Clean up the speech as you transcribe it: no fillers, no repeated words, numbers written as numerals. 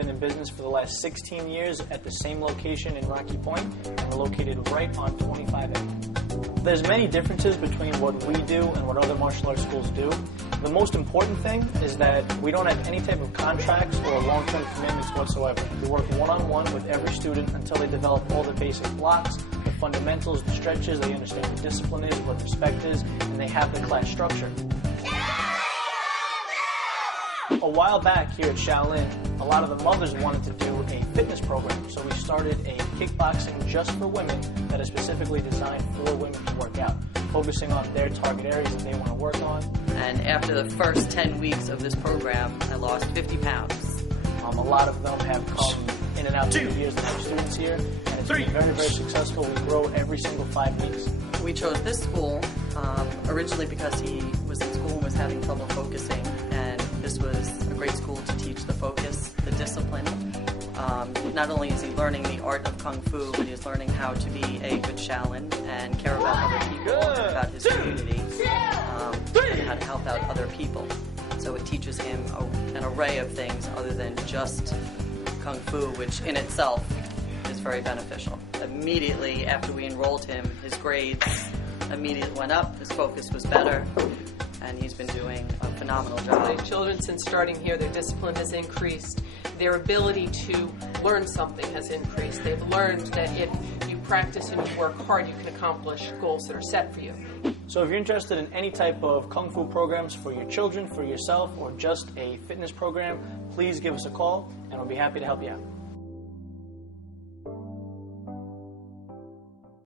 been in business for the last 16 years at the same location in Rocky Point, and we're located right on 25A. There's many differences between what we do and what other martial arts schools do. The most important thing is that we don't have any type of contracts or long-term commitments whatsoever. We work one-on-one with every student until they develop all the basic blocks, the fundamentals, the stretches, they understand what discipline is, what respect is, and they have the class structure. A while back here at Shaolin, a lot of the mothers wanted to do a fitness program, so we started a kickboxing just for women that is specifically designed for women to work out, focusing on their target areas that they want to work on. And after the first 10 weeks of this program, I lost 50 pounds. A lot of them have come in and out through the years that have students here, and it's been very, very successful. We grow every single 5 weeks. We chose this school originally because he was in school and was having trouble focusing, and this was a great school to teach the focus, the discipline. Not only is he learning the art of Kung Fu, but he's learning how to be a good Shaolin and care about other people, about his community, and how to help out other people. So it teaches him an array of things other than just Kung Fu, which in itself is very beneficial. Immediately after we enrolled him, his grades immediately went up, his focus was better, and he's been doing a phenomenal job. The children, since starting here, their discipline has increased. Their ability to learn something has increased. They've learned that if you practice and you work hard, you can accomplish goals that are set for you. So if you're interested in any type of Kung Fu programs for your children, for yourself, or just a fitness program, please give us a call, and we'll be happy to help you out.